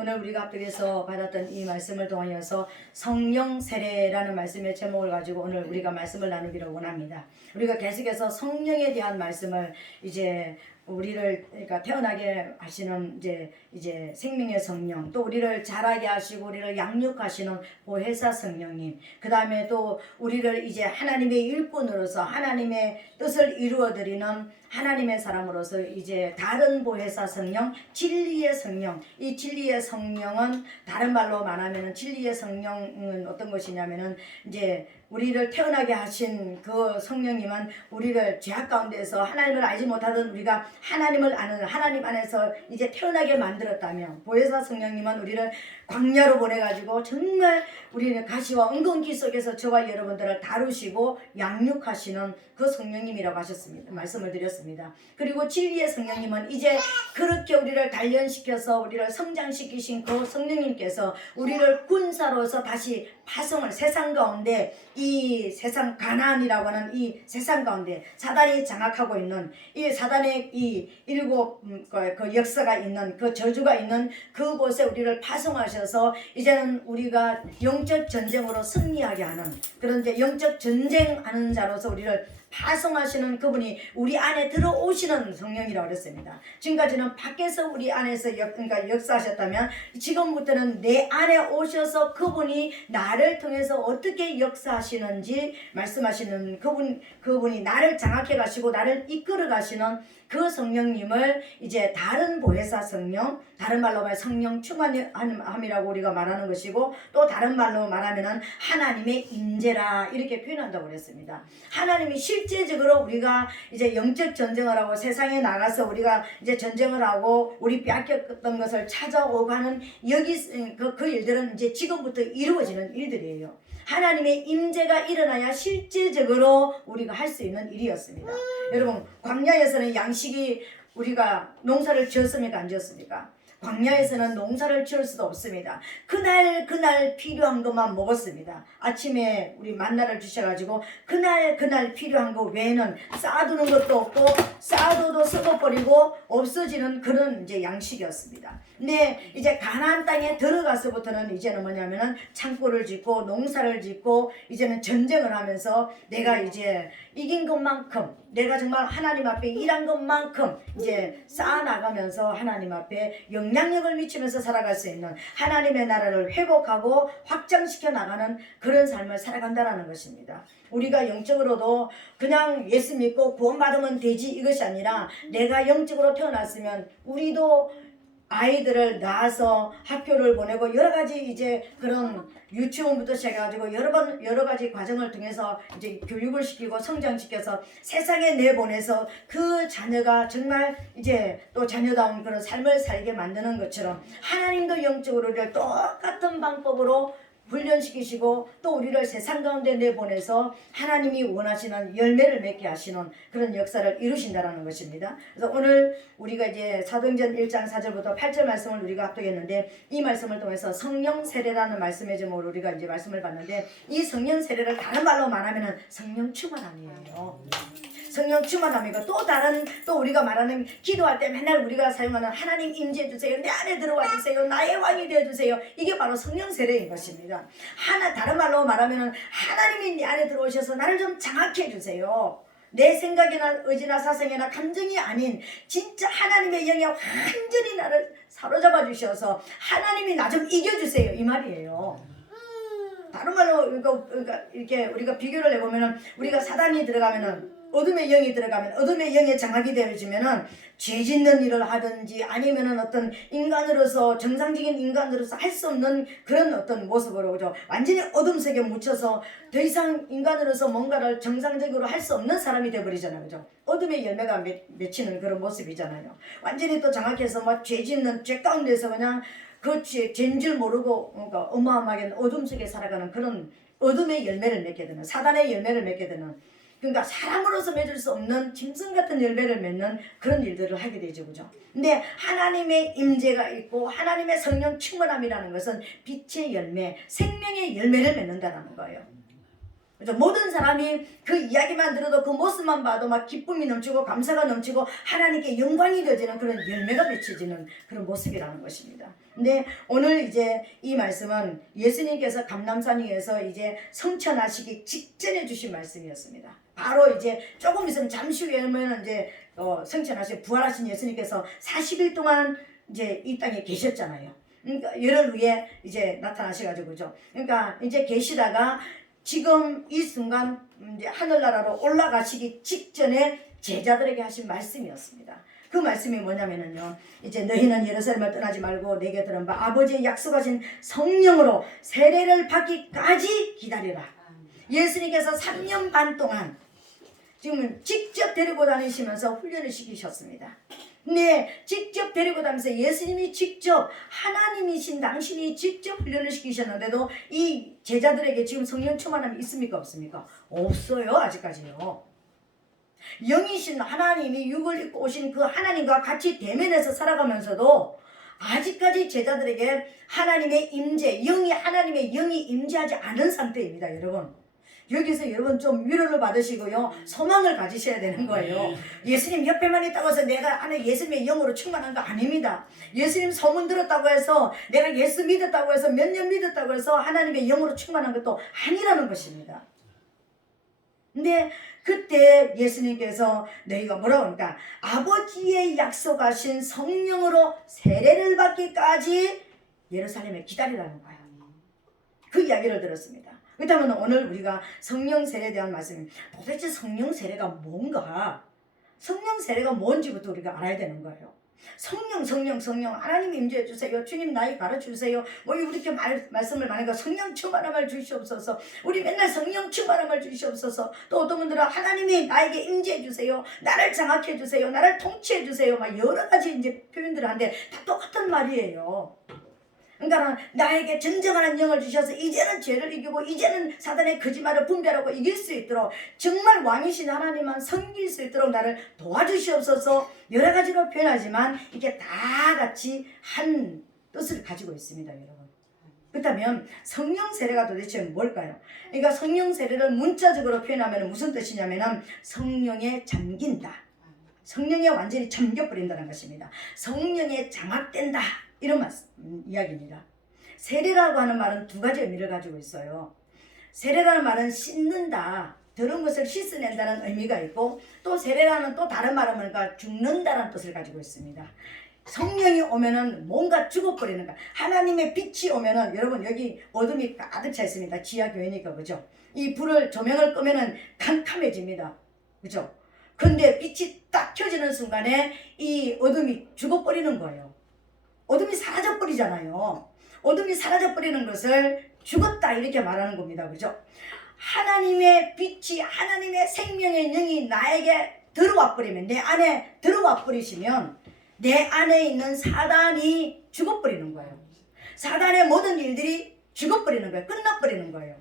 오늘 우리가 앞에서 받았던 이 말씀을 통하여서 성령 세례라는 말씀의 제목을 가지고 오늘 우리가 말씀을 나누기를 원합니다. 우리가 계속해서 성령에 대한 말씀을 이제 우리를 그러니까 태어나게 하시는 이제 생명의 성령, 또 우리를 자라게 하시고 우리를 양육하시는 보혜사 성령님, 그 다음에 또 우리를 이제 하나님의 일꾼으로서 하나님의 뜻을 이루어드리는 하나님의 사람으로서 이제 다른 보혜사 성령, 진리의 성령. 이 진리의 성령은 다른 말로 말하면은 진리의 성령은 어떤 것이냐면은 이제 우리를 태어나게 하신 그 성령님은 우리를 죄악 가운데서 하나님을 알지 못하던 우리가 하나님을 아는 하나님 안에서 이제 태어나게 만들었다면, 보혜사 성령님은 우리를 광야로 보내가지고 정말 우리는 가시와 엉겅퀴 속에서 저와 여러분들을 다루시고 양육하시는 그 성령님이라고 하셨습니다. 말씀을 드렸습니다. 그리고 진리의 성령님은 이제 그렇게 우리를 단련시켜서 우리를 성장시키신 그 성령님께서 우리를 군사로서 다시 파송을, 세상 가운데 이 세상 가나안이라고 하는 이 세상 가운데 사단이 장악하고 있는 이 사단의 이 일곱 그 역사가 있는 그 저주가 있는 그곳에 우리를 파송하셔서 이제는 우리가 영적 전쟁으로 승리하게 하는 그런 이제 영적 전쟁하는 자로서 우리를 파송하시는 그분이 우리 안에 들어오시는 성령이라고 그랬습니다. 지금까지는 밖에서 우리 안에서 그러니까 역사하셨다면 지금부터는 내 안에 오셔서 그분이 나를 통해서 어떻게 역사하시는지 말씀하시는 그분이 나를 장악해 가시고 나를 이끌어 가시는 그 성령님을 이제 다른 보혜사 성령, 다른 말로 말하면 성령 충만함이라고 우리가 말하는 것이고, 또 다른 말로 말하면은 하나님의 임재라 이렇게 표현한다고 그랬습니다. 하나님이 실제적으로 우리가 이제 영적 전쟁을 하고 세상에 나가서 우리가 이제 전쟁을 하고 우리 빼앗겼던 것을 찾아오고 하는 여기 그 일들은 이제 지금부터 이루어지는 일들이에요. 하나님의 임재가 일어나야 실제적으로 우리가 할 수 있는 일이었습니다. 여러분, 광야에서는 양식이 우리가 농사를 지었습니까? 안 지었습니까? 광야에서는 농사를 지을 수도 없습니다. 그날 필요한 것만 먹었습니다. 아침에 우리 만나를 주셔가지고 그날 필요한 것 외에는 쌓아두는 것도 없고 쌓아둬도 썩어버리고 없어지는 그런 이제 양식이었습니다. 근데 이제 가나안 땅에 들어가서부터는 이제는 뭐냐면은 창고를 짓고 농사를 짓고 이제는 전쟁을 하면서 내가 이제 이긴 것만큼 내가 정말 하나님 앞에 일한 것만큼 이제 쌓아나가면서 하나님 앞에 영향력을 미치면서 살아갈 수 있는 하나님의 나라를 회복하고 확장시켜 나가는 그런 삶을 살아간다는 것입니다. 우리가 영적으로도 그냥 예수 믿고 구원받으면 되지 이것이 아니라 내가 영적으로 태어났으면 우리도 아이들을 낳아서 학교를 보내고 여러 가지 이제 그런 유치원부터 시작해가지고 여러 가지 과정을 통해서 이제 교육을 시키고 성장시켜서 세상에 내보내서 그 자녀가 정말 이제 또 자녀다운 그런 삶을 살게 만드는 것처럼 하나님도 영적으로 우리를 똑같은 방법으로 훈련시키시고 또 우리를 세상 가운데 내보내서 하나님이 원하시는 열매를 맺게 하시는 그런 역사를 이루신다라는 것입니다. 그래서 오늘 우리가 이제 사도행전 1장 4절부터 8절 말씀을 우리가 합독했는데, 이 말씀을 통해서 성령 세례라는 말씀의 제목으로 우리가 이제 말씀을 봤는데, 이 성령 세례를 다른 말로 말하면은 성령 충만함이에요. 성령 충만함이고, 또 다른 또 우리가 말하는 기도할 때 맨날 우리가 사용하는 하나님 임재해 주세요, 내 안에 들어와 주세요, 나의 왕이 되어 주세요, 이게 바로 성령 세례인 것입니다. 다른 말로 말하면 하나님이 내 안에 들어오셔서 나를 좀 장악해 주세요. 내 생각이나 의지나 사상이나 감정이 아닌 진짜 하나님의 영이 완전히 나를 사로잡아 주셔서 하나님이 나 좀 이겨주세요, 이 말이에요. 다른 말로 그러니까 이렇게 우리가 비교를 해보면은, 우리가 사단이 들어가면은, 어둠의 영이 들어가면 어둠의 영에 장악이 되어지면은 죄 짓는 일을 하든지 아니면은 어떤 인간으로서 정상적인 인간으로서 할 수 없는 그런 어떤 모습으로, 그죠? 완전히 어둠 속에 묻혀서 더 이상 인간으로서 뭔가를 정상적으로 할 수 없는 사람이 되어버리잖아요, 그죠? 어둠의 열매가 맺히는 그런 모습이잖아요. 완전히 또 장악해서 막 죄 짓는, 죄 가운데서 그냥 그 죄인 줄 모르고 그러니까 어마어마하게 어둠 속에 살아가는 그런 어둠의 열매를 맺게 되는, 사단의 열매를 맺게 되는, 그러니까 사람으로서 맺을 수 없는 짐승 같은 열매를 맺는 그런 일들을 하게 되죠, 그죠? 근데 하나님의 임재가 있고 하나님의 성령 충만함이라는 것은 빛의 열매, 생명의 열매를 맺는다는 거예요. 그죠? 모든 사람이 그 이야기만 들어도 그 모습만 봐도 막 기쁨이 넘치고 감사가 넘치고 하나님께 영광이 되어지는 그런 열매가 맺혀지는 그런 모습이라는 것입니다. 근데 오늘 이제 이 말씀은 예수님께서 감람산 위에서 이제 성천하시기 직전에 주신 말씀이었습니다. 바로 이제 조금 있으면 잠시 후에는 이제 성천하시 부활하신 예수님께서 40일 동안 이제 이 땅에 계셨잖아요. 그러니까 열흘 후에 이제 나타나셔가지고 그죠? 그러니까 이제 계시다가 지금 이 순간 이제 하늘나라로 올라가시기 직전에 제자들에게 하신 말씀이었습니다. 그 말씀이 뭐냐면은요, 이제 너희는 예루살렘을 떠나지 말고 내게 들은 바 아버지의 약속하신 성령으로 세례를 받기까지 기다리라. 예수님께서 3년 반 동안 지금 직접 데리고 다니시면서 훈련을 시키셨습니다. 네, 직접 데리고 다니면서 예수님이 직접 하나님이신 당신이 직접 훈련을 시키셨는데도 이 제자들에게 지금 성령 충만함이 있습니까 없습니까? 없어요. 아직까지요. 영이신 하나님이 육을 입고 오신 그 하나님과 같이 대면해서 살아가면서도 아직까지 제자들에게 하나님의 임재, 하나님의 영이 임재하지 않은 상태입니다. 여러분, 여기서 여러분 좀 위로를 받으시고요, 소망을 가지셔야 되는 거예요. 예수님 옆에만 있다고 해서 내가 안에 예수님의 영으로 충만한 거 아닙니다. 예수님 소문 들었다고 해서 내가 예수 믿었다고 해서 몇 년 믿었다고 해서 하나님의 영으로 충만한 것도 아니라는 것입니다. 근데 그때 예수님께서 너희가 뭐라고 하니까 아버지의 약속하신 성령으로 세례를 받기까지 예루살렘에 기다리라는 거예요. 그 이야기를 들었습니다. 그렇다면 오늘 우리가 성령 세례에 대한 말씀입니다. 도대체 성령 세례가 뭔가? 성령 세례가 뭔지부터 우리가 알아야 되는 거예요. 성령 하나님 임재해 주세요. 주님 나에게 가르쳐 주세요. 뭐 이렇게 말씀을 많이 하니까 성령 충만함을 주시옵소서. 우리 맨날 성령 충만함을 주시옵소서. 또 어떤 분들은 하나님이 나에게 임재해 주세요. 나를 장악해 주세요. 나를 통치해 주세요. 막 여러 가지 이제 표현들을 하는데 다 똑같은 말이에요. 그러니까 나에게 진정한 영을 주셔서 이제는 죄를 이기고 이제는 사단의 거짓말을 분별하고 이길 수 있도록 정말 왕이신 하나님만 섬길 수 있도록 나를 도와주시옵소서. 여러 가지로 표현하지만 이게 다 같이 한 뜻을 가지고 있습니다. 여러분, 그렇다면 성령 세례가 도대체 뭘까요? 그러니까 성령 세례를 문자적으로 표현하면 무슨 뜻이냐면 성령에 잠긴다, 성령에 완전히 잠겨버린다는 것입니다. 성령에 장악된다, 이런 이야기입니다. 세례라고 하는 말은 두 가지 의미를 가지고 있어요. 세례라는 말은 씻는다, 더러운 것을 씻어낸다는 의미가 있고, 또 세례라는 또 다른 말은 뭔가 죽는다는 뜻을 가지고 있습니다. 성령이 오면은 뭔가 죽어버리는 거. 하나님의 빛이 오면은 여러분 여기 어둠이 가득 차 있습니다. 지하 교회니까 그죠? 이 불을 조명을 끄면은 캄캄해집니다. 그죠? 근데 빛이 딱 켜지는 순간에 이 어둠이 죽어버리는 거예요. 어둠이 사라져버리잖아요. 어둠이 사라져버리는 것을 죽었다 이렇게 말하는 겁니다. 그죠? 하나님의 빛이, 하나님의 생명의 영이 나에게 들어와 버리면, 내 안에 들어와 버리시면 내 안에 있는 사단이 죽어버리는 거예요. 사단의 모든 일들이 죽어버리는 거예요. 끝나버리는 거예요.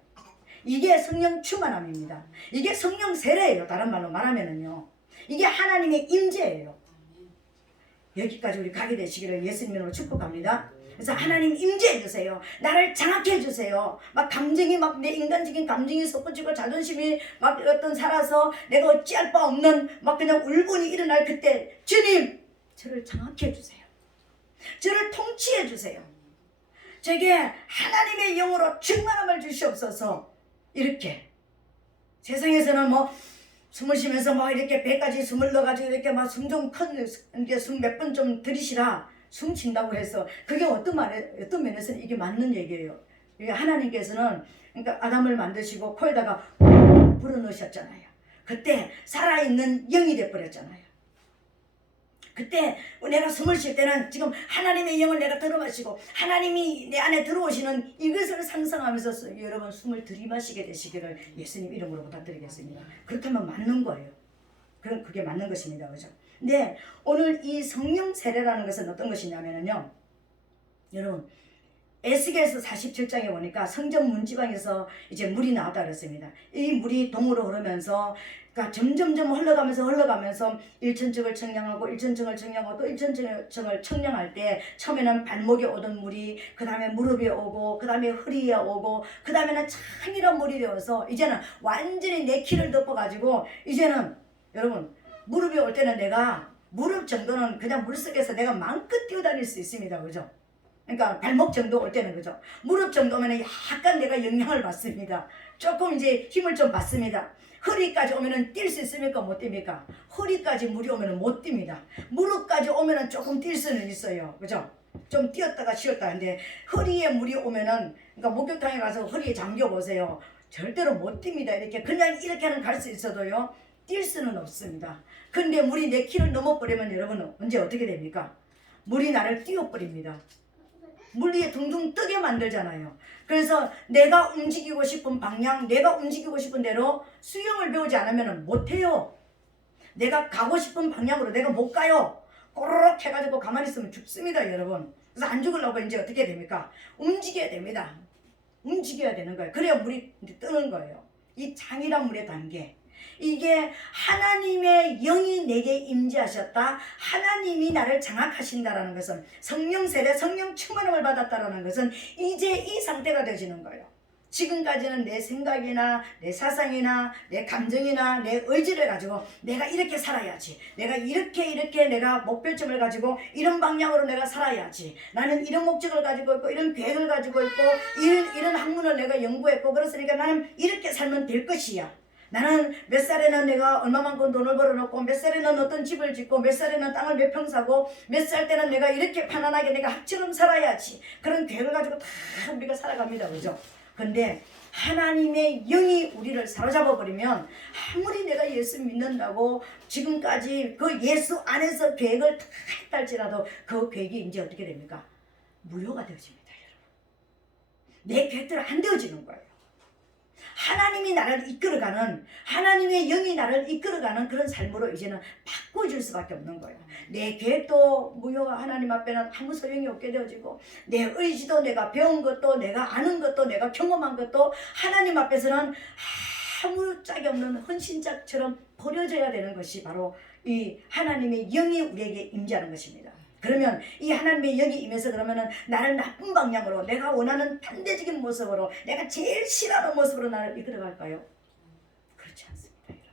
이게 성령 충만함입니다. 이게 성령 세례예요. 다른 말로 말하면은요, 이게 하나님의 임재예요. 여기까지 우리 가게 되시기를 예수님으로 축복합니다. 그래서 하나님 임재해 주세요. 나를 장악해 주세요. 막 감정이 막 내 인간적인 감정이 솟구치고 자존심이 막 어떤 살아서 내가 어찌할 바 없는 막 그냥 울분이 일어날 그때 주님 저를 장악해 주세요. 저를 통치해 주세요. 제게 하나님의 영으로 충만함을 주시옵소서. 이렇게 세상에서는 뭐 숨을 쉬면서 막 이렇게 배까지 숨을 넣어가지고 이렇게 막 숨 좀 큰, 이렇게 숨 몇 번 좀 들이시라 숨 쉰다고 해서 그게 어떤 면에서는 이게 맞는 얘기예요. 하나님께서는 그러니까 아담을 만드시고 코에다가 불어넣으셨잖아요. 그때 살아있는 영이 돼버렸잖아요. 그때 내가 숨을 쉴 때는 지금 하나님의 영을 내가 들어마시고 하나님이 내 안에 들어오시는 이것을 상상하면서 여러분 숨을 들이마시게 되시기를 예수님 이름으로 부탁드리겠습니다. 그렇다면 맞는 거예요. 그게 맞는 것입니다. 그죠? 근데 오늘 이 성령 세례라는 것은 어떤 것이냐면요, 여러분 에스겔서 47장에 보니까 성전 문지방에서 이제 물이 나왔다 그랬습니다. 이 물이 동으로 흐르면서 그러니까 점점점 흘러가면서 1천층을 청량하고 1천층을 청량하고 또 1천층을 청량할 때 처음에는 발목에 오던 물이 그 다음에 무릎에 오고 그 다음에 허리에 오고 그 다음에는 창이란 물이 되어서 이제는 완전히 내 키를 덮어가지고 이제는 여러분 무릎에 올 때는 내가 무릎 정도는 그냥 물속에서 내가 마음껏 뛰어다닐 수 있습니다. 그죠? 그러니까 발목 정도 올 때는 그죠. 무릎 정도면 약간 내가 영향을 받습니다. 조금 이제 힘을 좀 받습니다. 허리까지 오면은 뛸 수 있습니까? 못 뜁니까? 허리까지 물이 오면은 못 뜁니다. 무릎까지 오면은 조금 뛸 수는 있어요. 그죠? 좀 뛰었다가 쉬었다 하는데 허리에 물이 오면은 그러니까 목욕탕에 가서 허리에 잠겨 보세요. 절대로 못 뜁니다. 이렇게 그냥 이렇게는 갈 수 있어도요. 뛸 수는 없습니다. 근데 물이 내 키를 넘어버리면 여러분은 언제 어떻게 됩니까? 물이 나를 띄워버립니다. 물 위에 둥둥 뜨게 만들잖아요. 그래서 내가 움직이고 싶은 방향, 내가 움직이고 싶은 대로 수영을 배우지 않으면 못해요. 내가 가고 싶은 방향으로 내가 못 가요. 꼬르륵 해가지고 가만히 있으면 죽습니다, 여러분. 그래서 안 죽으려고 이제 어떻게 됩니까? 움직여야 됩니다. 움직여야 되는 거예요. 그래야 물이 뜨는 거예요. 이 장이란 물의 단계. 이게 하나님의 영이 내게 임재하셨다. 하나님이 나를 장악하신다라는 것은 성령 세례, 성령 충만함을 받았다라는 것은 이제 이 상태가 되어지는 거예요. 지금까지는 내 생각이나 내 사상이나 내 감정이나 내 의지를 가지고 내가 이렇게 살아야지. 내가 이렇게 내가 목표점을 가지고 이런 방향으로 내가 살아야지. 나는 이런 목적을 가지고 있고 이런 계획을 가지고 있고 이런 학문을 내가 연구했고 그렇으니까 나는 이렇게 살면 될 것이야. 나는 몇 살에는 내가 얼마만큼 돈을 벌어놓고 몇 살에는 어떤 집을 짓고 몇 살에는 땅을 몇 평 사고 몇 살 때는 내가 이렇게 편안하게 내가 학처럼 살아야지. 그런 계획을 가지고 다 우리가 살아갑니다. 그죠? 근데 하나님의 영이 우리를 사로잡아 버리면 아무리 내가 예수 믿는다고 지금까지 그 예수 안에서 계획을 다 했다 할지라도 그 계획이 이제 어떻게 됩니까? 무효가 되어집니다. 여러분. 내 계획대로 안 되어지는 거예요. 하나님이 나를 이끌어가는 하나님의 영이 나를 이끌어가는 그런 삶으로 이제는 바꿔줄 수밖에 없는 거예요. 내 계획도 무효가 하나님 앞에는 아무 소용이 없게 되어지고 내 의지도 내가 배운 것도 내가 아는 것도 내가 경험한 것도 하나님 앞에서는 아무 짝이 없는 헌신짝처럼 버려져야 되는 것이 바로 이 하나님의 영이 우리에게 임재하는 것입니다. 그러면 이 하나님의 영이 임해서 그러면은 나를 나쁜 방향으로 내가 원하는 반대적인 모습으로 내가 제일 싫어하는 모습으로 나를 이끌어갈까요? 그렇지 않습니다. 여러분.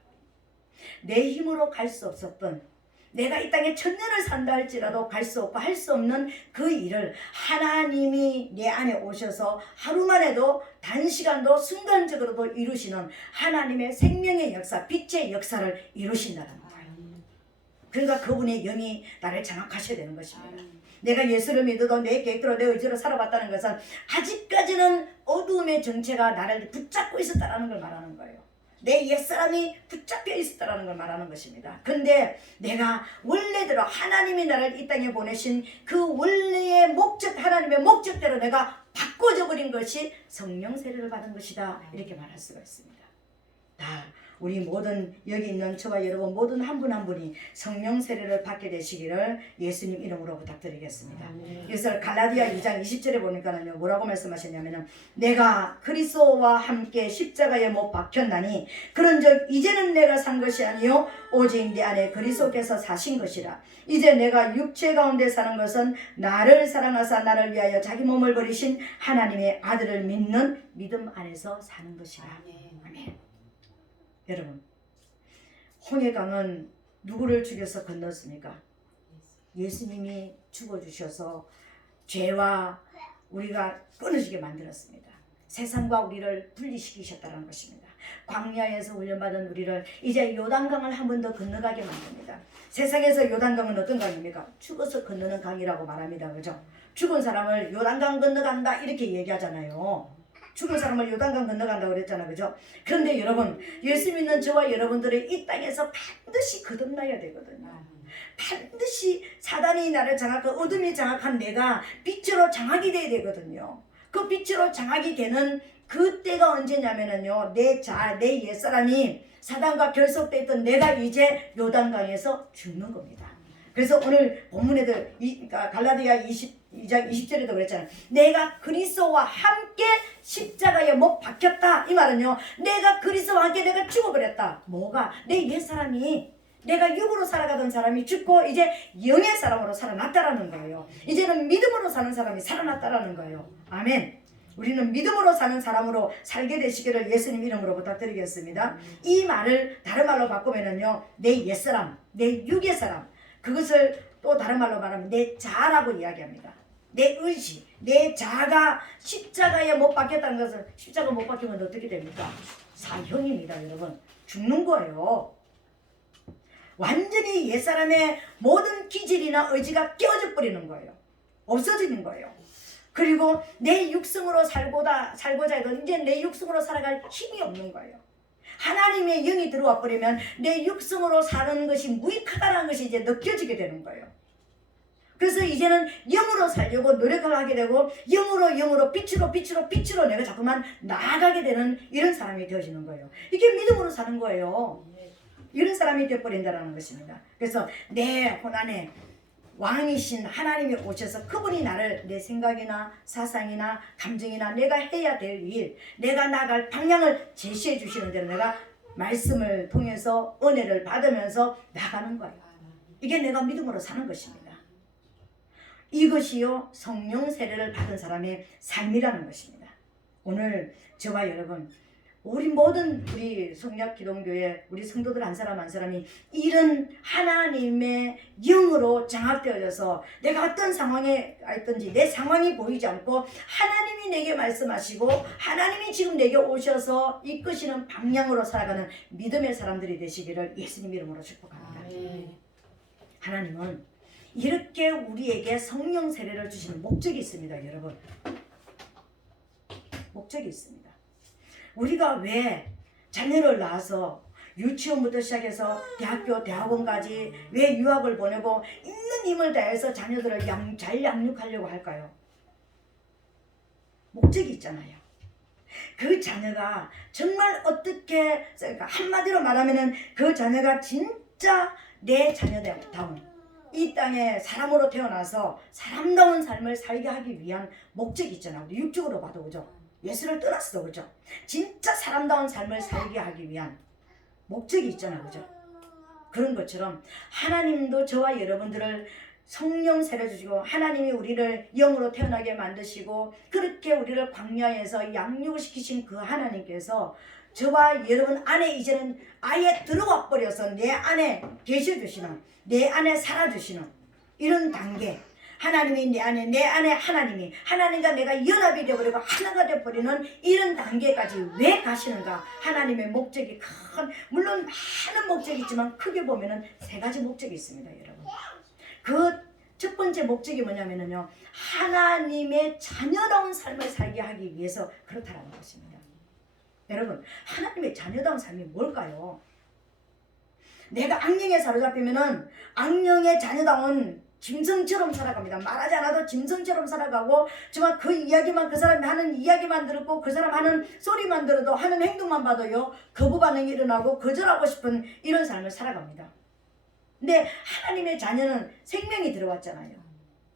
내 힘으로 갈 수 없었던 내가 이 땅에 천년을 산다 할지라도 갈 수 없고 할 수 없는 그 일을 하나님이 내 안에 오셔서 하루만 해도 단시간도 순간적으로도 이루시는 하나님의 생명의 역사, 빛의 역사를 이루신다는 거예요. 그러니까 그분의 영이 나를 장악하셔야 되는 것입니다. 내가 예수를 믿어도 내 계획대로 내 의지로 살아봤다는 것은 아직까지는 어두움의 정체가 나를 붙잡고 있었다는 걸 말하는 거예요. 내 옛사람이 붙잡혀 있었다는 걸 말하는 것입니다. 근데 내가 원래대로 하나님이 나를 이 땅에 보내신 그 원래의 목적, 하나님의 목적대로 내가 바꿔져 버린 것이 성령 세례를 받은 것이다. 이렇게 말할 수가 있습니다. 다 우리 모든 여기 있는 저와 여러분 모든 한 분 한 분이 성령 세례를 받게 되시기를 예수님 이름으로 부탁드리겠습니다. 그래서 갈라디아 2장 20절에 보니까는요 뭐라고 말씀하셨냐면은 내가 그리스도와 함께 십자가에 못 박혔나니 그런즉 이제는 내가 산 것이 아니요 오직 내 안에 그리스도께서 사신 것이라. 이제 내가 육체 가운데 사는 것은 나를 사랑하사 나를 위하여 자기 몸을 버리신 하나님의 아들을 믿는 믿음 안에서 사는 것이라. 아멘. 여러분, 홍해강은 누구를 죽여서 건넜습니까? 예수님이 죽어주셔서 죄와 우리가 끊어지게 만들었습니다. 세상과 우리를 분리시키셨다는 것입니다. 광야에서 훈련받은 우리를 이제 요단강을 한 번 더 건너가게 만듭니다. 세상에서 요단강은 어떤 강입니까? 죽어서 건너는 강이라고 말합니다. 그죠? 죽은 사람을 요단강 건너간다 이렇게 얘기하잖아요. 죽은 사람을 요단강 건너간다고 그랬잖아. 그죠? 그런데 여러분 예수 믿는 저와 여러분들이 이 땅에서 반드시 거듭나야 되거든요. 반드시 사단이 나를 장악한 어둠이 장악한 내가 빛으로 장악이 돼야 되거든요. 그 빛으로 장악이 되는 그때가 언제냐면은요 내 옛사람이 사단과 결속되어 있던 내가 이제 요단강에서 죽는 겁니다. 그래서 오늘 본문에도 그러니까 갈라디아 2장 20절에도 그랬잖아요. 내가 그리스도와 함께 십자가에 못 박혔다. 이 말은요, 내가 그리스도와 함께 내가 죽어버렸다. 뭐가? 내 옛사람이, 내가 육으로 살아가던 사람이 죽고 이제 영의 사람으로 살아났다라는 거예요. 이제는 믿음으로 사는 사람이 살아났다라는 거예요. 아멘. 우리는 믿음으로 사는 사람으로 살게 되시기를 예수님 이름으로 부탁드리겠습니다. 이 말을 다른 말로 바꾸면은요, 내 옛사람, 내 육의 사람, 그것을 또 다른 말로 말하면 내 자라고 이야기합니다. 내 의지, 내 자가 십자가에 못 박혔다는 것은, 십자가 못 박히면 어떻게 됩니까? 사형입니다, 여러분. 죽는 거예요. 완전히 옛사람의 모든 기질이나 의지가 깨어져 버리는 거예요. 없어지는 거예요. 그리고 내 육성으로 살고자 해도 이제 내 육성으로 살아갈 힘이 없는 거예요. 하나님의 영이 들어와 버리면 내 육성으로 사는 것이 무익하다는 것이 이제 느껴지게 되는 거예요. 그래서 이제는 영으로 살려고 노력을 하게 되고 영으로 빛으로 내가 자꾸만 나아가게 되는 이런 사람이 되어지는 거예요. 이게 믿음으로 사는 거예요. 이런 사람이 되어버린다는 것입니다. 그래서 내 혼안에 왕이신 하나님이 오셔서 그분이 나를 내 생각이나 사상이나 감정이나 내가 해야 될 일, 내가 나갈 방향을 제시해 주시는 대로 내가 말씀을 통해서 은혜를 받으면서 나가는 거예요. 이게 내가 믿음으로 사는 것입니다. 이것이요, 성령 세례를 받은 사람의 삶이라는 것입니다. 오늘 저와 여러분, 우리 모든 우리 성약기독교회 우리 성도들 한 사람 한 사람이 이런 하나님의 영으로 장악되어져서 내가 어떤 상황에 있든지 내 상황이 보이지 않고 하나님이 내게 말씀하시고 하나님이 지금 내게 오셔서 이끄시는 방향으로 살아가는 믿음의 사람들이 되시기를 예수님 이름으로 축복합니다. 하나님은 이렇게 우리에게 성령 세례를 주시는 목적이 있습니다. 여러분, 목적이 있습니다. 우리가 왜 자녀를 낳아서 유치원부터 시작해서 대학교, 대학원까지 왜 유학을 보내고 있는 힘을 다해서 자녀들을 잘 양육하려고 할까요? 목적이 있잖아요. 그 자녀가 정말 어떻게, 그러니까 한마디로 말하면은 그 자녀가 진짜 내 자녀다운 이 땅에 사람으로 태어나서 사람다운 삶을 살게 하기 위한 목적이 있잖아요. 우리 육적으로 봐도 그죠? 예수를 떠났어, 그죠? 진짜 사람다운 삶을 살게 하기 위한 목적이 있잖아, 그죠? 그런 것처럼 하나님도 저와 여러분들을 성령 세례 주시고 하나님이 우리를 영으로 태어나게 만드시고 그렇게 우리를 광야에서 양육을 시키신 그 하나님께서 저와 여러분 안에 이제는 아예 들어와 버려서 내 안에 계셔주시는, 내 안에 살아주시는 이런 단계, 하나님이 내 안에 하나님이, 하나님과 내가 연합이 되어버리고 하나가 되어버리는 이런 단계까지 왜 가시는가? 하나님의 목적이 물론 많은 목적이 있지만 크게 보면은 세 가지 목적이 있습니다, 여러분. 그 첫 번째 목적이 뭐냐면요, 하나님의 자녀다운 삶을 살게 하기 위해서 그렇다라는 것입니다. 여러분, 하나님의 자녀다운 삶이 뭘까요? 내가 악령에 사로잡히면은 악령의 자녀다운 짐승처럼 살아갑니다. 말하지 않아도 짐승처럼 살아가고 정말 그 이야기만, 그 사람이 하는 이야기만 들었고 그 사람 하는 소리만 들어도 하는 행동만 봐도요, 거부 반응이 일어나고 거절하고 싶은 이런 삶을 살아갑니다. 근데 하나님의 자녀는 생명이 들어왔잖아요.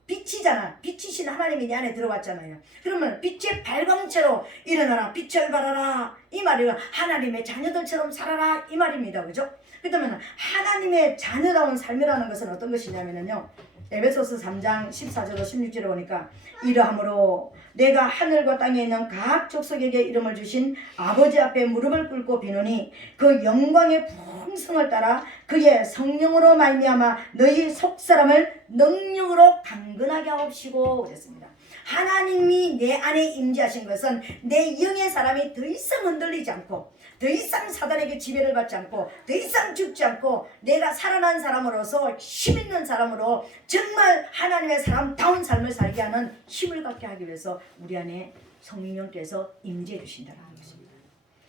빛이잖아. 빛이신 하나님이 내 안에 들어왔잖아요. 그러면 빛의 발광체로 일어나라, 빛을 발하라 이 말이에요. 하나님의 자녀들처럼 살아라 이 말입니다. 그죠? 그렇다면 하나님의 자녀다운 삶이라는 것은 어떤 것이냐면요, 에베소서 3장 14절로 16절에 보니까 이러함으로 내가 하늘과 땅에 있는 각 족속에게 이름을 주신 아버지 앞에 무릎을 꿇고 비노니 그 영광의 풍성을 따라 그의 성령으로 말미암아 너희 속사람을 능력으로 강건하게 하옵시고 그랬습니다. 하나님이 내 안에 임재하신 것은 내 영의 사람이 더 이상 흔들리지 않고 더 이상 사단에게 지배를 받지 않고 더 이상 죽지 않고 내가 살아난 사람으로서 힘있는 사람으로 정말 하나님의 사람다운 삶을 살게 하는 힘을 갖게 하기 위해서 우리 안에 성령께서 임재해 주신다는 것입니다.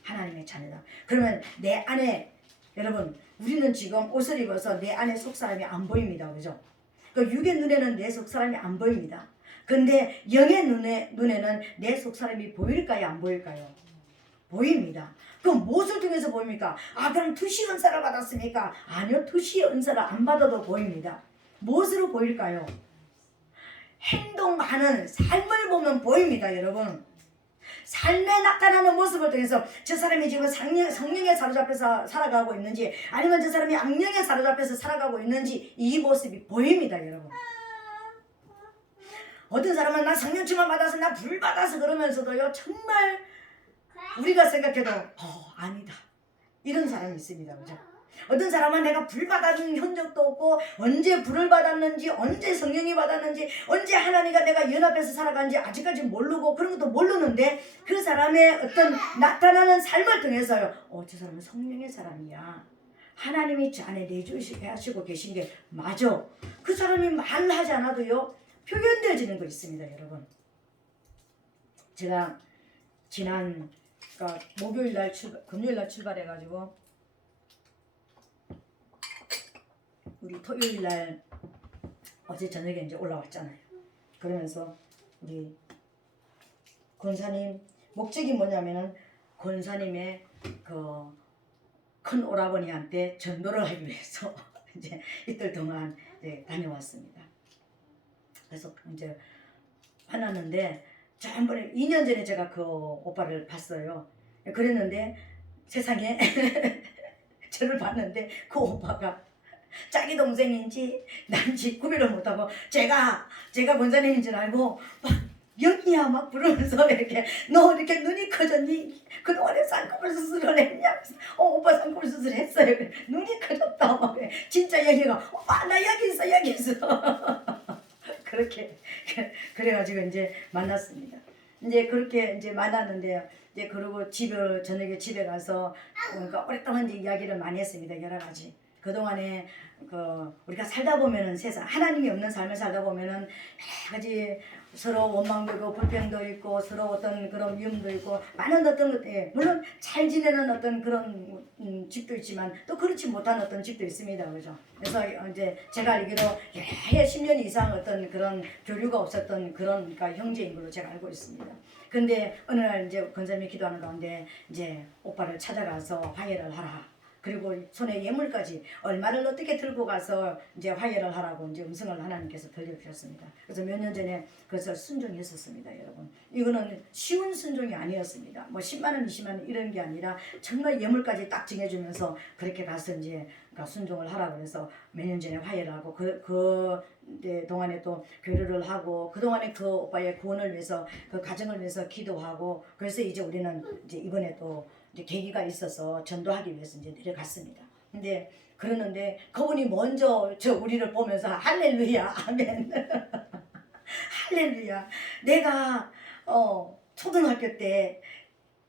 하나님의 자녀다. 그러면 내 안에, 여러분, 우리는 지금 옷을 입어서 내 안에 속사람이 안 보입니다. 그죠? 그 육의 눈에는 내 속사람이 안 보입니다. 근데 영의 눈에는 내 속사람이 보일까요? 안 보일까요? 보입니다. 그럼 무엇을 통해서 보입니까? 그럼 투시 은사를 받았습니까? 아니요, 투시 은사를 안 받아도 보입니다. 무엇으로 보일까요? 행동하는 삶을 보면 보입니다, 여러분. 삶에 나타나는 모습을 통해서 저 사람이 지금 성령에 사로잡혀서 살아가고 있는지 아니면 저 사람이 악령에 사로잡혀서 살아가고 있는지 이 모습이 보입니다, 여러분. 어떤 사람은 나 성령 충만 받아서 나 불 받아서 그러면서도요 정말 우리가 생각해도 아니다 이런 사람이 있습니다, 그죠? 어떤 사람은 내가 불 받아준 흔적도 없고 언제 불을 받았는지 언제 성령이 받았는지 언제 하나님과 내가 연합해서 살아간지 아직까지 모르고 그런 것도 모르는데 그 사람의 어떤 나타나는 삶을 통해서요 저 사람은 성령의 사람이야, 하나님이 저 안에 내주시게 하시고 계신 게 맞아. 그 사람이 말하지 않아도요 표현되어지는 거 있습니다, 여러분. 제가 지난 목요일날 금요일날 출발해가지고 우리 토요일날 어제 저녁에 이제 올라왔잖아요. 그러면서 우리 권사님 목적이 뭐냐면은 권사님의 그 큰 오라버니한테 전도를 하기 위해서 이제 이틀 동안 이제 다녀왔습니다. 그래서 이제 만났는데 전번에 2년 전에 제가 그 오빠를 봤어요. 그랬는데 세상에 저를 봤는데 그 오빠가 자기 동생인지 난지 구별을 못하고 제가 권사님인 줄 알고 막 영희야 막 부르면서 이렇게 너 이렇게 눈이 커졌니? 그동안에 쌍꺼풀 수술을 했냐? 오빠 쌍꺼풀 수술 했어요. 눈이 커졌다. 막 진짜 영희가 오빠 나 여기 있어 그렇게 그래가지고 이제 만났습니다. 이제 그렇게 이제 만났는데요. 이제 그러고 저녁에 집에 가서 그러니까 오랫동안 이제 이야기를 많이 했습니다. 여러 가지. 그동안에 우리가 살다 보면은 세상 하나님이 없는 삶을 살다 보면은 여러 가지 서로 원망도 있고 불평도 있고 서로 어떤 그런 미움도 있고 많은 어떤 물론 잘 지내는 어떤 그런 집도 있지만 또 그렇지 못한 어떤 집도 있습니다, 그죠? 그래서 이제 제가 알기로 해 10년 이상 어떤 그런 교류가 없었던 그런 그러니까 형제인 걸로 제가 알고 있습니다. 근데 어느 날 이제 권사님이 기도하는 가운데 이제 오빠를 찾아가서 화해를 하라. 그리고 손에 예물까지 얼마를 어떻게 들고 가서 이제 화해를 하라고 이제 음성을 하나님께서 들려주셨습니다. 그래서 몇 년 전에 그것을 순종했었습니다, 여러분. 이거는 쉬운 순종이 아니었습니다. 뭐 10만 원, 20만 원 이런 게 아니라 정말 예물까지 딱 정해주면서 그렇게 가서 이제 순종을 하라고 해서 몇 년 전에 화해를 하고 그 동안에 또 교류를 하고 그 동안에 그 오빠의 구원을 위해서 그 가정을 위해서 기도하고 그래서 이제 우리는 이제 이번에 또 이제 계기가 있어서 전도하기 위해서 이제 내려갔습니다. 근데 그러는데 그분이 먼저 우리를 보면서 할렐루야 아멘 할렐루야 내가 초등학교 때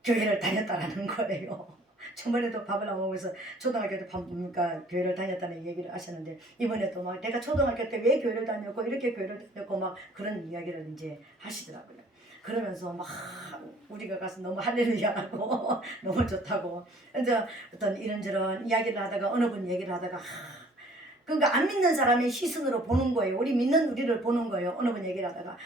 교회를 다녔다라는 거예요. 저번에도 밥을 안 먹으면서 초등학교 때 교회를 다녔다는 얘기를 하셨는데 이번에도 막 내가 초등학교 때 왜 교회를 다녔고 이렇게 교회를 다녔고 막 그런 이야기를 이제 하시더라고요. 그러면서 막 우리가 가서 너무 할렐루야하고 너무 좋다고 이제 어떤 이런저런 이야기를 하다가 어느 분 얘기를 하다가 그러니까 안 믿는 사람의 시선으로 보는 거예요. 우리 믿는 우리를 보는 거예요. 어느 분 얘기를 하다가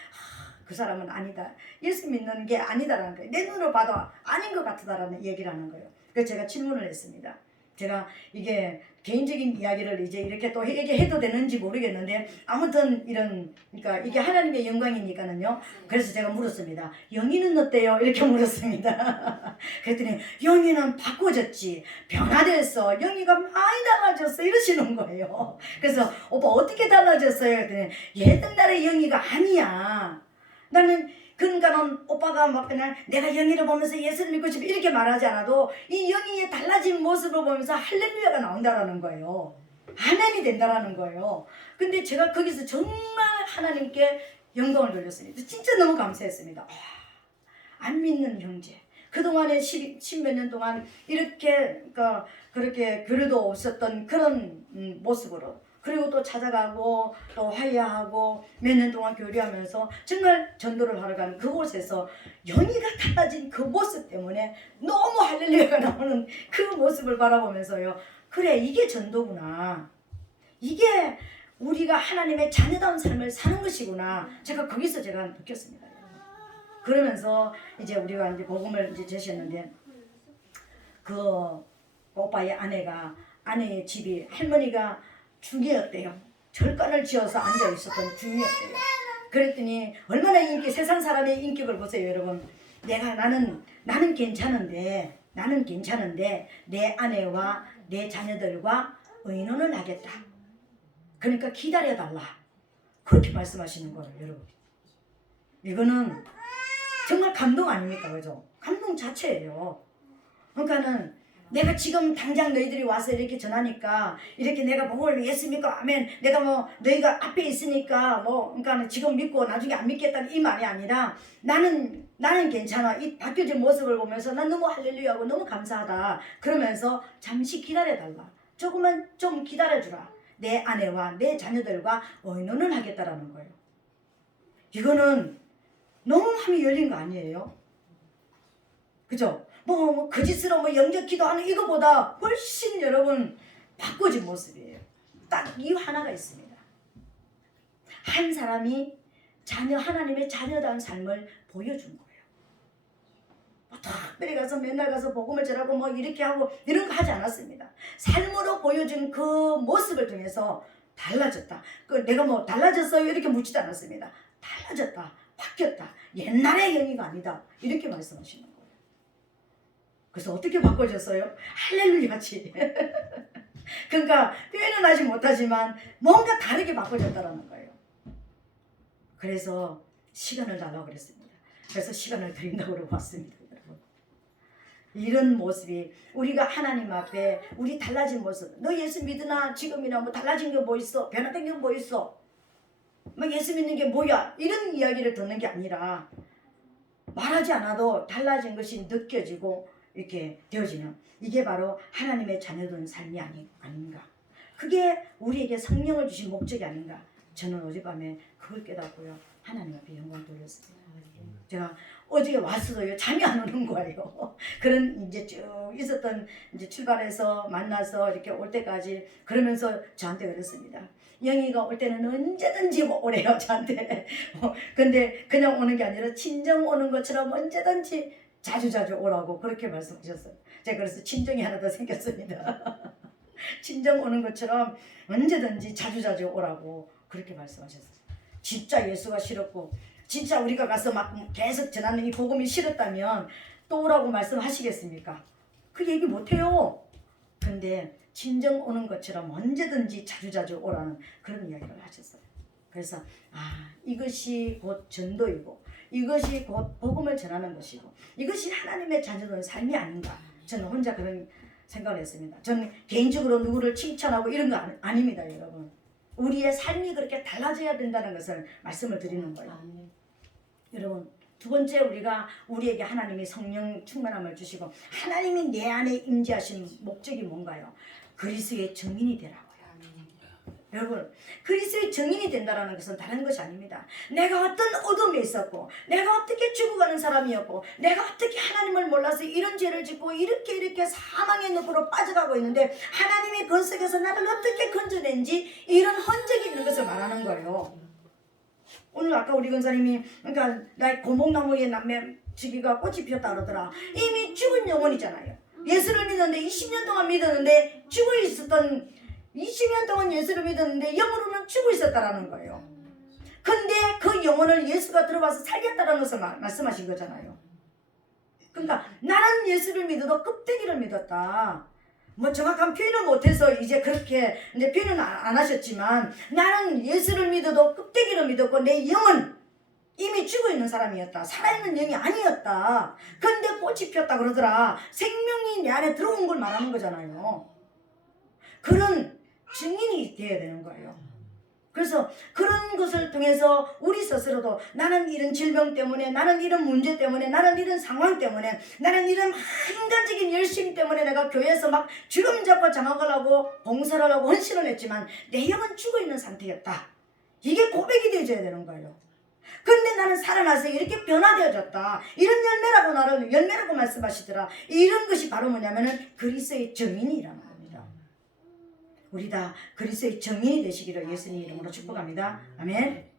그 사람은 아니다. 예수 믿는 게 아니다라는 거예요. 내 눈으로 봐도 아닌 것 같다라는 얘기를 하는 거예요. 그래서 제가 질문을 했습니다. 제가 이게 개인적인 이야기를 이제 이렇게 또 얘기해도 되는지 모르겠는데 아무튼 그러니까 이게 하나님의 영광이니까는요. 그래서 제가 물었습니다. 영희는 어때요? 이렇게 물었습니다. 그랬더니 영희는 바꿔졌지, 변화됐어, 영희가 많이 달라졌어 이러시는 거예요. 그래서 오빠 어떻게 달라졌어요? 그랬더니 옛날의 영희가 아니야. 나는 그러니까는 오빠가 막 그냥 내가 영희를 보면서 예수를 믿고 싶어 이렇게 말하지 않아도 이 영희의 달라진 모습을 보면서 할렐루야가 나온다라는 거예요. 아멘이 된다라는 거예요. 근데 제가 거기서 정말 하나님께 영광을 돌렸습니다. 진짜 너무 감사했습니다. 안 믿는 형제. 그동안에 10몇 년 동안 이렇게 그렇게 교류도 없었던 그런 모습으로 그리고 또 찾아가고 또 화해하고 몇 년 동안 교류하면서 정말 전도를 하러 가는 그곳에서 영희가 달라진 그 모습 때문에 너무 할렐루야가 나오는 그 모습을 바라보면서요. 그래 이게 전도구나. 이게 우리가 하나님의 자녀다운 삶을 사는 것이구나. 거기서 제가 느꼈습니다. 그러면서 이제 우리가 이제 복음을 이제 제시했는데 그 오빠의 아내의 집이 할머니가 중이었대요. 절간을 지어서 앉아 있었던 중이었대요. 그랬더니 얼마나 세상 사람의 인격을 보세요, 여러분. 나는 괜찮은데 내 아내와 내 자녀들과 의논을 하겠다. 그러니까 기다려달라. 그렇게 말씀하시는 거예요, 여러분. 이거는 정말 감동 아닙니까, 그죠? 감동 자체예요. 그러니까는 내가 지금 당장 너희들이 와서 이렇게 전하니까 이렇게 내가 복을 예수 믿고 아멘, 내가 뭐 너희가 앞에 있으니까 뭐 그러니까 지금 믿고 나중에 안 믿겠다는 이 말이 아니라 나는 괜찮아. 이 바뀌어진 모습을 보면서 난 너무 할렐루야하고 너무 감사하다. 그러면서 잠시 기다려달라. 조금만 좀 기다려주라. 내 아내와 내 자녀들과 의논을 하겠다라는 거예요. 이거는 너무 마음이 열린 거 아니에요? 그죠? 뭐 거짓으로 영적 기도하는 이거보다 훨씬 여러분 바꿔진 모습이에요. 딱 이유 하나가 있습니다. 한 사람이 하나님의 자녀다운 삶을 보여준 거예요. 뭐 특별히 가서 맨날 가서 복음을 전하고 뭐 이렇게 하고 이런 거 하지 않았습니다. 삶으로 보여준 그 모습을 통해서 달라졌다. 내가 뭐 달라졌어요? 이렇게 묻지도 않았습니다. 달라졌다. 바뀌었다. 옛날의 영이가 아니다. 이렇게 말씀하시는 거예요. 그래서 어떻게 바꿔졌어요? 할렐루야지. 그러니까 표현은 하지 못하지만 뭔가 다르게 바꿔졌다는 거예요. 그래서 시간을 달라고 그랬습니다. 그래서 시간을 드린다고 그러고 왔습니다. 여러분. 이런 모습이 우리가 하나님 앞에 우리 달라진 모습. 너 예수 믿으나 지금이나 뭐 달라진 게 뭐 있어? 변화된 게 뭐 있어? 뭐 예수 믿는 게 뭐야? 이런 이야기를 듣는 게 아니라 말하지 않아도 달라진 것이 느껴지고 이렇게 되어지는 이게 바로 하나님의 자녀된 삶이 아닌가. 그게 우리에게 성령을 주신 목적이 아닌가. 저는 어젯밤에 그걸 깨닫고요. 하나님 앞에 영광 돌렸습니다. 제가 어제 왔어도요. 잠이 안 오는 거예요. 그런 이제 쭉 있었던 이제 출발해서 만나서 이렇게 올 때까지 그러면서 저한테 그랬습니다. 영희가 올 때는 언제든지 오래요. 저한테. 근데 그냥 오는 게 아니라 친정 오는 것처럼 언제든지 자주 오라고 그렇게 말씀하셨어요. 제가 그래서 친정이 하나 더 생겼습니다. 친정 오는 것처럼 언제든지 자주 오라고 그렇게 말씀하셨어요. 진짜 예수가 싫었고 진짜 우리가 가서 막 계속 전하는 이 복음이 싫었다면 또 오라고 말씀하시겠습니까? 그 얘기 못해요. 근데 친정 오는 것처럼 언제든지 자주 오라는 그런 이야기를 하셨어요. 그래서 이것이 곧 전도이고 이것이 곧 복음을 전하는 것이고 이것이 하나님의 자녀된 삶이 아닌가. 저는 혼자 그런 생각을 했습니다. 저는 개인적으로 누구를 칭찬하고 이런 거 아닙니다. 여러분. 우리의 삶이 그렇게 달라져야 된다는 것을 말씀을 드리는 거예요. 여러분, 두 번째 우리에게 하나님이 성령 충만함을 주시고 하나님이 내 안에 임재하신 목적이 뭔가요? 그리스도의 증인이 되라고요. 여러분, 그리스도의 증인이 된다는 것은 다른 것이 아닙니다. 내가 어떤 어둠에 있었고 내가 어떻게 죽어가는 사람이었고 내가 어떻게 하나님을 몰라서 이런 죄를 짓고 이렇게 사망의 늪으로 빠져가고 있는데 하나님이 그 속에서 나를 어떻게 건져낸지 이런 흔적이 있는 것을 말하는 거예요. 오늘 아까 우리 권사님이 그러니까 나 고목나무에 남매지기가 꽃이 피었다 그러더라. 이미 죽은 영혼이잖아요. 예수를 믿었는데 20년 동안 믿었는데 죽어 있었던 20년 동안 예수를 믿었는데 영으로는 죽어 있었다라는 거예요. 근데 그 영혼을 예수가 들어와서 살겠다라는 것을 말씀하신 거잖아요. 그러니까 나는 예수를 믿어도 껍데기를 믿었다. 뭐 정확한 표현은 못해서 이제 그렇게 이제 표현은 안 하셨지만 나는 예수를 믿어도 껍데기를 믿었고 내 영은 이미 죽어 있는 사람이었다. 살아있는 영이 아니었다. 근데 꽃이 피었다 그러더라. 생명이 내 안에 들어온 걸 말하는 거잖아요. 그런 증인이 되어야 되는 거예요. 그래서 그런 것을 통해서 우리 스스로도 나는 이런 질병 때문에 나는 이런 문제 때문에 나는 이런 상황 때문에 나는 이런 인간적인 열심 때문에 내가 교회에서 막 주름 잡고 장악을 하고 봉사를 하고 헌신을 했지만 내 영은 죽어있는 상태였다. 이게 고백이 되어져야 되는 거예요. 근데 나는 살아나서 이렇게 변화되어졌다. 이런 열매라고 말씀하시더라. 이런 것이 바로 뭐냐면은 그리스도의 증인이라는 겁니다. 우리 다 그리스도의 증인이 되시기를 예수님 이름으로 축복합니다. 아멘.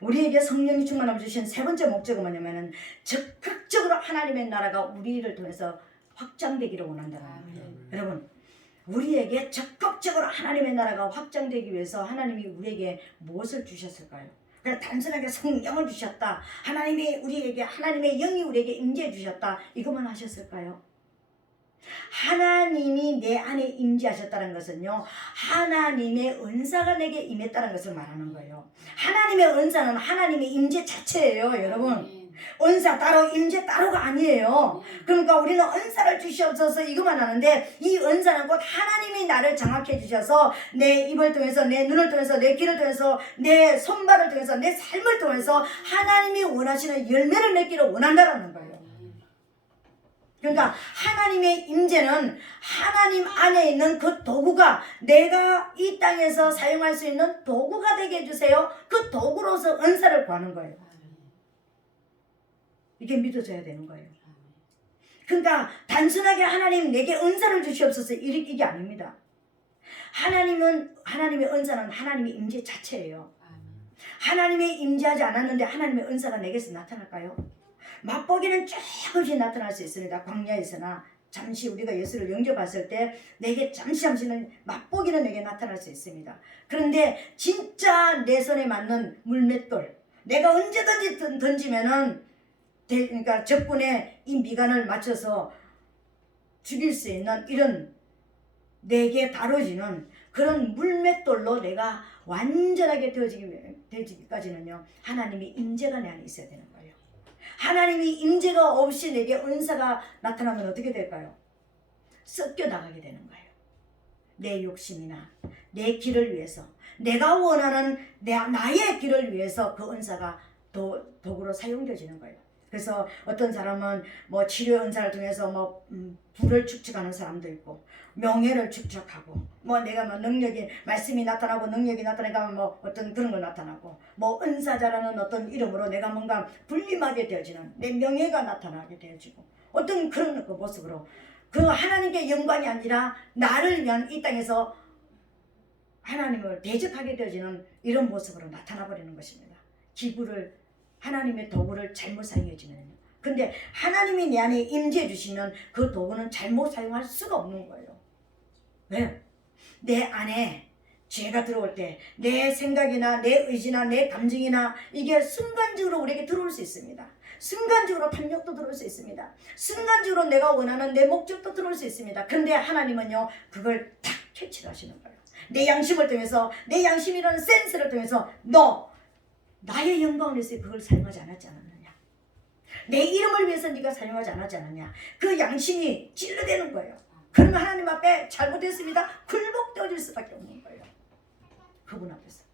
우리에게 성령이 충만함을 주신 세 번째 목적은 뭐냐면은 적극적으로 하나님의 나라가 우리를 통해서 확장되기를 원한다는 거예요. 여러분, 우리에게 적극적으로 하나님의 나라가 확장되기 위해서 하나님이 우리에게 무엇을 주셨을까요? 그냥 단순하게 성령을 주셨다. 하나님이 우리에게 하나님의 영이 우리에게 임재해 주셨다. 이것만 하셨을까요? 하나님이 내 안에 임재하셨다는 것은요, 하나님의 은사가 내게 임했다는 것을 말하는 거예요. 하나님의 은사는 하나님의 임재 자체예요, 여러분. 은사 따로 임재 따로가 아니에요. 그러니까 우리는 은사를 주시옵소서 이것만 하는데, 이 은사는 곧 하나님이 나를 장악해 주셔서 내 입을 통해서, 내 눈을 통해서, 내 귀를 통해서, 내 손발을 통해서, 내 삶을 통해서 하나님이 원하시는 열매를 맺기를 원한다는 거예요. 그러니까 하나님의 임재는 하나님 안에 있는 그 도구가, 내가 이 땅에서 사용할 수 있는 도구가 되게 해주세요. 그 도구로서 은사를 구하는 거예요. 이게 믿어져야 되는 거예요. 그러니까 단순하게 하나님 내게 은사를 주시옵소서 이게 아닙니다. 하나님의 은사는 하나님의 임재 자체예요. 하나님의 임재하지 않았는데 하나님의 은사가 내게서 나타날까요? 맛보기는 조금씩 나타날 수 있습니다. 광야에서나 잠시 우리가 예수를 영접했을 때 내게 잠시는 맛보기는 내게 나타날 수 있습니다. 그런데 진짜 내 손에 맞는 물맷돌, 내가 언제든지 던지면은 그러니까 적군의 이 미간을 맞춰서 죽일 수 있는 이런 내게 다뤄지는 그런 물맷돌로 내가 완전하게 되어지기까지는요, 하나님의 임재가 내 안에 있어야 되는 거예요. 하나님이 임재가 없이 내게 은사가 나타나면 어떻게 될까요? 섞여 나가게 되는 거예요. 내 욕심이나 내 길을 위해서, 내가 원하는 나의 길을 위해서 그 은사가 도구로 사용되어지는 거예요. 그래서 어떤 사람은 뭐 치료 은사를 통해서 뭐 부를 축적하는 사람도 있고, 명예를 축적하고, 뭐 내가 뭐 능력이, 말씀이 나타나고 능력이 나타나니까 뭐 어떤 그런 거 나타나고, 뭐 은사자라는 어떤 이름으로 내가 뭔가 불림하게 되어지는 내 명예가 나타나게 되어지고, 어떤 그런 그 모습으로 그 하나님께 영광이 아니라 나를 위한 이 땅에서 하나님을 대적하게 되어지는 이런 모습으로 나타나 버리는 것입니다. 기구를, 하나님의 도구를 잘못 사용해지면요. 근데 하나님이 내 안에 임재해 주시면 그 도구는 잘못 사용할 수가 없는 거예요. 왜? 내 안에 죄가 들어올 때 내 생각이나 내 의지나 내 감정이나 이게 순간적으로 우리에게 들어올 수 있습니다. 순간적으로 탐욕도 들어올 수 있습니다. 순간적으로 내가 원하는 내 목적도 들어올 수 있습니다. 근데 하나님은요, 그걸 탁 캐치를 하시는 거예요. 내 양심을 통해서, 내 양심이라는 센스를 통해서 너 나의 영광을 위해서 그걸 사용하지 않았지 않았느냐, 내 이름을 위해서 네가 사용하지 않았지 않았냐, 그 양심이 찔러대는 거예요. 그러면 하나님 앞에 잘못했습니다, 굴복되어질 수밖에 없는 거예요, 그분 앞에서.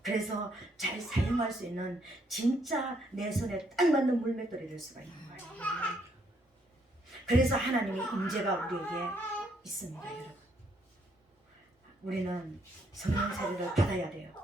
그래서 잘 사용할 수 있는 진짜 내 손에 딱 맞는 물맷돌이 될 수가 있는 거예요. 그래서 하나님의 임재가 우리에게 있습니다, 여러분. 우리는 성령 세례를 받아야 돼요.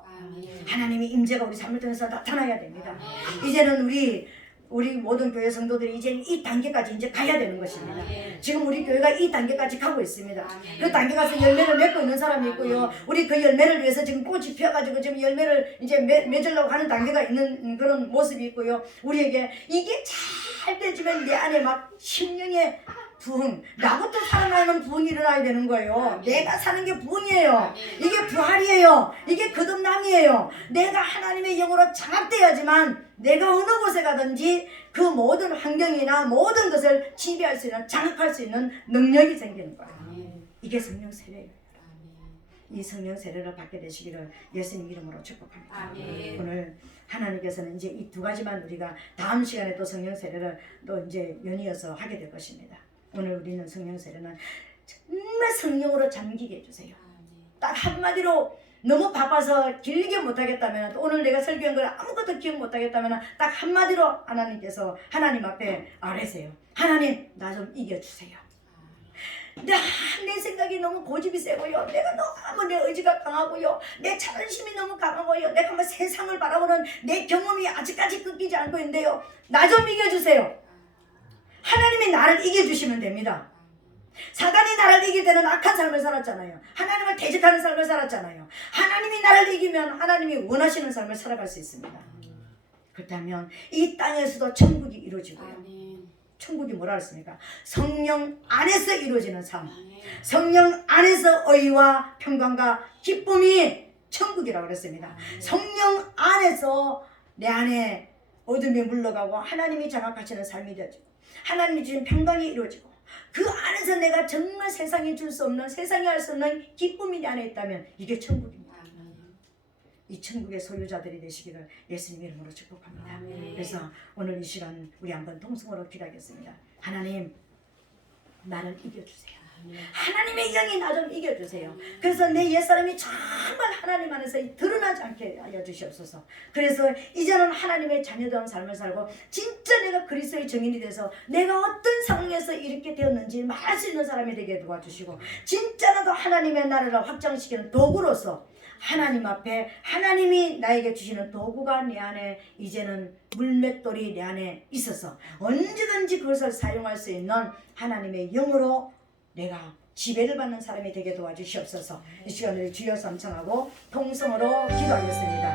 하나님의 임재가 우리 삶을 통해서 나타나야 됩니다. 이제는 우리 모든 교회 성도들이 이제 이 단계까지 이제 가야 되는 것입니다. 지금 우리 교회가 이 단계까지 가고 있습니다. 그 단계 가서 열매를 맺고 있는 사람이 있고요. 우리 그 열매를 위해서 지금 꽃이 피어가지고 지금 열매를 이제 맺으려고 하는 단계가 있는 그런 모습이 있고요. 우리에게 이게 잘 되지면 내 안에 막 심령의 부흥, 나부터 살아나는 부흥이 일어나야 되는 거예요. 내가 사는 게 부흥이에요. 이게 부활이에요. 이게 거듭남이에요. 내가 하나님의 영으로 장악되어야지만 내가 어느 곳에 가든지 그 모든 환경이나 모든 것을 지배할 수 있는, 장악할 수 있는 능력이 생기는 거예요. 이게 성령 세례예요. 이 성령 세례를 받게 되시기를 예수님 이름으로 축복합니다. 오늘 하나님께서는 이제 이 두 가지만 우리가 다음 시간에 또 성령 세례를 또 이제 연이어서 하게 될 것입니다. 오늘 우리는 성령 세례는 정말 성령으로 잠기게 해주세요. 딱 한마디로, 너무 바빠서 길게 못하겠다면, 오늘 내가 설교한 걸 아무것도 기억 못하겠다면 딱 한마디로 하나님께서 하나님 앞에 아뢰세요. 하나님, 나 좀 이겨주세요. 내 생각이 너무 고집이 세고요, 내가 너무 내 의지가 강하고요, 내 자존심이 너무 강하고요, 내가 뭐 세상을 바라보는 내 경험이 아직까지 끊기지 않고 있는데요, 나 좀 이겨주세요. 하나님이 나를 이겨주시면 됩니다. 사단이 나를 이길 때는 악한 삶을 살았잖아요. 하나님을 대적하는 삶을 살았잖아요. 하나님이 나를 이기면 하나님이 원하시는 삶을 살아갈 수 있습니다. 그렇다면 이 땅에서도 천국이 이루어지고요. 천국이 뭐라 했습니까? 성령 안에서 이루어지는 삶, 성령 안에서 의와 평강과 기쁨이 천국이라고 그랬습니다. 성령 안에서 내 안에 어둠이 물러가고 하나님이 장악하시는 삶이 되어지고 하나님이 주신 평강이 이루어지고 그 안에서 내가 정말 세상이 줄 수 없는, 세상이 할 수 없는 기쁨이 내 안에 있다면 이게 천국입니다. 이 천국의 소유자들이 되시기를 예수님 이름으로 축복합니다. 그래서 오늘 이 시간 우리 한번 동성으로 기도하겠습니다. 하나님, 나를 이겨주세요. 하나님의 영이 나 좀 이겨주세요. 그래서 내 옛사람이 정말 하나님 안에서 드러나지 않게 하여 주시옵소서. 그래서 이제는 하나님의 자녀다운 삶을 살고 진짜 내가 그리스도의 증인이 돼서 내가 어떤 상황에서 이렇게 되었는지 말할 수 있는 사람이 되게 도와주시고 진짜로도 하나님의 나라를 확장시키는 도구로서 하나님 앞에 하나님이 나에게 주시는 도구가 내 안에 이제는 물맷돌이 내 안에 있어서 언제든지 그것을 사용할 수 있는 하나님의 영으로 내가 지배를 받는 사람이 되게 도와주시옵소서. 이 시간을 주여 삼창하고 통성으로 기도하겠습니다.